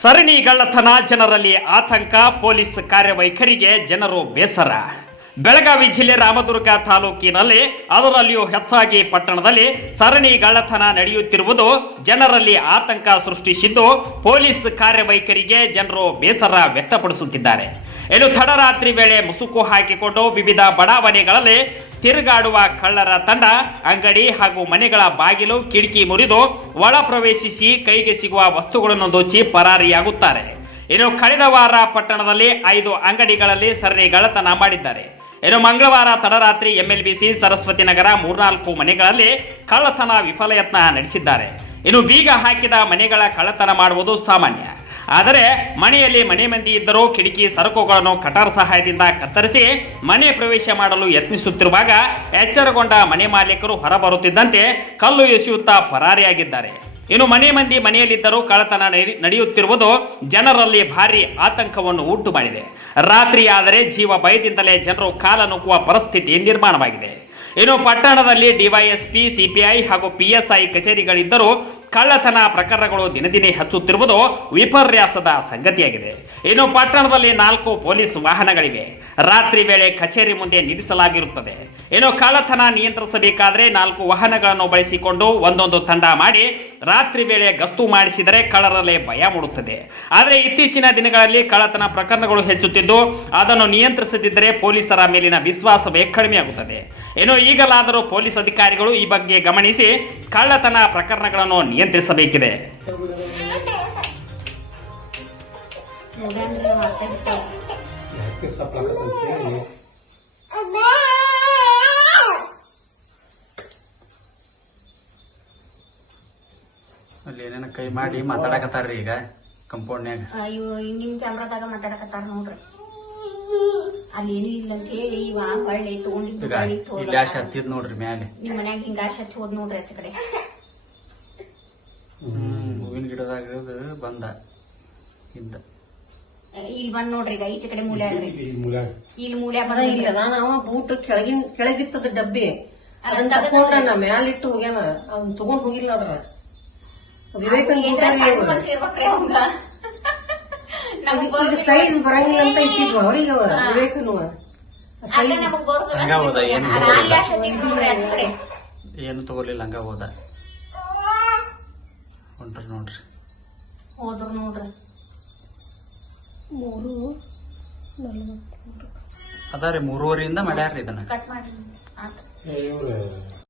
ಸರಣಿ ಗಳ್ಳತನ ಜನರಲ್ಲಿ ಆತಂಕ ಪೊಲೀಸ್ ಕಾರ್ಯವೈಖರಿಗೆ ಜನರು ಬೇಸರ. ಬೆಳಗಾವಿ ಜಿಲ್ಲೆ ರಾಮದುರ್ಗ ತಾಲೂಕಿನಲ್ಲಿ ಅದರಲ್ಲಿಯೂ ಹೆಚ್ಚಾಗಿ ಪಟ್ಟಣದಲ್ಲಿ ಸರಣಿ ಗಳ್ಳತನ ನಡೆಯುತ್ತಿರುವುದು ಜನರಲ್ಲಿ ಆತಂಕ ಸೃಷ್ಟಿಸಿದ್ದು ಪೊಲೀಸ್ ಕಾರ್ಯವೈಖರಿಗೆ ಜನರು ಬೇಸರ ವ್ಯಕ್ತಪಡಿಸುತ್ತಿದ್ದಾರೆ. ಇನ್ನು ತಡರಾತ್ರಿ ವೇಳೆ ಮುಸುಕು ಹಾಕಿಕೊಂಡು ವಿವಿಧ ಬಡಾವಣೆಗಳಲ್ಲಿ ತಿರುಗಾಡುವ ಕಳ್ಳರ ತಂಡ, ಅಂಗಡಿ ಹಾಗೂ ಮನೆಗಳ ಬಾಗಿಲು ಕಿಟಕಿ ಮುರಿದು ಒಳ ಪ್ರವೇಶಿಸಿ ಕೈಗೆ ಸಿಗುವ ವಸ್ತುಗಳನ್ನು ದೋಚಿ ಪರಾರಿಯಾಗುತ್ತಾರೆ. ಇನ್ನು ಕಳೆದ ವಾರ ಪಟ್ಟಣದಲ್ಲಿ ಐದು ಅಂಗಡಿಗಳಲ್ಲಿ ಸರಣಿ ಗಳತನ ಮಾಡಿದ್ದಾರೆ. ಇನ್ನು ಮಂಗಳವಾರ ತಡರಾತ್ರಿ ಎಂಎಲ್ಬಿಸಿ, ಸರಸ್ವತಿ ನಗರ ಮೂರ್ನಾಲ್ಕು ಮನೆಗಳಲ್ಲಿ ಕಳ್ಳತನ ವಿಫಲ ಯತ್ನ ನಡೆಸಿದ್ದಾರೆ. ಇನ್ನು ಬೀಗ ಹಾಕಿದ ಮನೆಗಳ ಕಳ್ಳತನ ಮಾಡುವುದು ಸಾಮಾನ್ಯ. ಆದರೆ ಮನೆಯಲ್ಲಿ ಮನೆ ಮಂದಿ ಇದ್ದರೂ ಕಿಟಕಿ ಸರಕುಗಳನ್ನು ಕಟಾರ್ ಸಹಾಯದಿಂದ ಕತ್ತರಿಸಿ ಮನೆ ಪ್ರವೇಶ ಮಾಡಲು ಯತ್ನಿಸುತ್ತಿರುವಾಗ ಎಚ್ಚರಗೊಂಡ ಮನೆ ಮಾಲೀಕರು ಹೊರಬರುತ್ತಿದ್ದಂತೆ ಕಲ್ಲು ಎಸೆಯುತ್ತಾ ಪರಾರಿಯಾಗಿದ್ದಾರೆ. ಇನ್ನು ಮನೆ ಮಂದಿ ಮನೆಯಲ್ಲಿದ್ದರೂ ಕಳ್ಳತನ ನಡೆ- ನಡೆಯುತ್ತಿರುವುದು ಜನರಲ್ಲಿ ಭಾರಿ ಆತಂಕವನ್ನು ಉಂಟು ಮಾಡಿದೆ. ರಾತ್ರಿ ಆದರೆ ಜೀವ ಭಯದಿಂದಲೇ ಜನರು ಕಾಲ ನುಗ್ಗುವ ಪರಿಸ್ಥಿತಿ ನಿರ್ಮಾಣವಾಗಿದೆ. ಇನ್ನು ಪಟ್ಟಣದಲ್ಲಿ ಡಿವೈಎಸ್ಪಿ, ಸಿಪಿಐ ಹಾಗೂ ಪಿಎಸ್ಐ ಕಚೇರಿಗಳಿದ್ದರೂ ಕಳ್ಳತನ ಪ್ರಕರಣಗಳು ದಿನದಿನೇ ಹೆಚ್ಚುತ್ತಿರುವುದು ವಿಪರ್ಯಾಸದ ಸಂಗತಿಯಾಗಿದೆ. ಇನ್ನು ಪಟ್ಟಣದಲ್ಲಿ ನಾಲ್ಕು ಪೊಲೀಸ್ ವಾಹನಗಳಿವೆ. ರಾತ್ರಿ ವೇಳೆ ಕಚೇರಿ ಮುಂದೆ ನಿಲ್ಲಿಸಲಾಗಿರುತ್ತದೆ. ಇನ್ನು ಕಳ್ಳತನ ನಿಯಂತ್ರಿಸಬೇಕಾದ್ರೆ ನಾಲ್ಕು ವಾಹನಗಳನ್ನು ಬಳಸಿಕೊಂಡು ಒಂದೊಂದು ತಂಡ ಮಾಡಿ ರಾತ್ರಿ ವೇಳೆ ಗಸ್ತು ಮಾಡಿಸಿದರೆ ಕಳ್ಳರಲ್ಲೇ ಭಯ ಮೂಡುತ್ತದೆ. ಆದರೆ ಇತ್ತೀಚಿನ ದಿನಗಳಲ್ಲಿ ಕಳ್ಳತನ ಪ್ರಕರಣಗಳು ಹೆಚ್ಚುತ್ತಿದ್ದು, ಅದನ್ನು ನಿಯಂತ್ರಿಸದಿದ್ದರೆ ಪೊಲೀಸರ ಮೇಲಿನ ವಿಶ್ವಾಸವೇ ಕಡಿಮೆಯಾಗುತ್ತದೆ. ಇನ್ನು ಈಗಲಾದರೂ ಪೊಲೀಸ್ ಅಧಿಕಾರಿಗಳು ಈ ಬಗ್ಗೆ ಗಮನಿಸಿ ಕಳ್ಳತನ ಪ್ರಕರಣಗಳನ್ನು ನಿಯಂತ್ರಿಸಬೇಕಿದೆ. ಅಲ್ಲಿ ಏನೇನ ಕೈ ಮಾಡಿ ಮಾತಾಡಕತ್ತಾರ್ರಿ ಈಗ ಕಂಪೌಂಡ್ನ್ಯಾಗ ಅಯ್ಯೋ ನಿಮ್ ಕ್ಯಾಮ್ರಾದಾಗ ಮಾತಾಡಕತ್ತಾರ ನೋಡ್ರಿ. ಅಲ್ಲಿ ಏನೂ ಇಲ್ಲ ಅಂತ ಹೇಳಿ ಇವ ಹೊಳ್ಳಿ ತಗೊಂಡಿದ್ದು ಇಲ್ಲಿ ಆಶೆ ಹತ್ತಿದ್ ನೋಡ್ರಿ ಮ್ಯಾಲೆ. ನಿಮ್ ಮನ್ಯಾಗ ಹಿಂಗ ಆಶೆ ಹಚ್ಚಿ ಹೋದ್ ನೋಡ್ರಿ ಆಚೆ ಕಡೆ. ಹೂವಿನ ಗಿಡದಾಗ ಇಳ್ದು ಬಂದ ಇದ್ದ. ಇಲ್ಲಿ ಬಂದ್ ನೋಡ್ರಿ ಈಗ ಈಚೆ ಕಡೆ ಮೂಲೆ ಅಲ್ರಿ ಇಲ್ಲಿ ಮೂಲೆ ಅದ ಇಲ್ಲ ಅದಾನ ಅವ ಬೂಟ್ ಕೆಳಗಿನ ಕೆಳಗಿತ್ತದ ಡಬ್ಬಿ. ಅದನ್ನ ತಕೊಂಡ ಮ್ಯಾಲಿಟ್ಟು ಹೋಗ್ಯಾನ. ಅವ್ನ್ ತಗೊಂಡ್ ಹೋಗಿಲ್ಲ ಅದ್ರ. ವಿವೇಕನ್ ಬೂಟ ಸೈಜ್ ಬರಂಗಿಲ್ಲ ಅಂತ ಇಟ್ಟಿದ್ವು ಅವ್ರಿಗೆ ಅವ ವಿವೇಕನು. ಸೈಜ್ ಏನು ತಗೋಲಿಲ್ಲ ಹಂಗ ಹೋದ. ಹೊಂಟ್ರಿ ನೋಡ್ರಿ. ಹೋದ್ರು ನೋಡ್ರಿ. ಅದಾರಿ ಮೂರುವರೆಯಿಂದ ಮಾಡ್ಯಾರ್ರಿ ಇದನ್ನ. ಕಟ್ ಮಾಡಿ ಆತ. ಇವ್ರು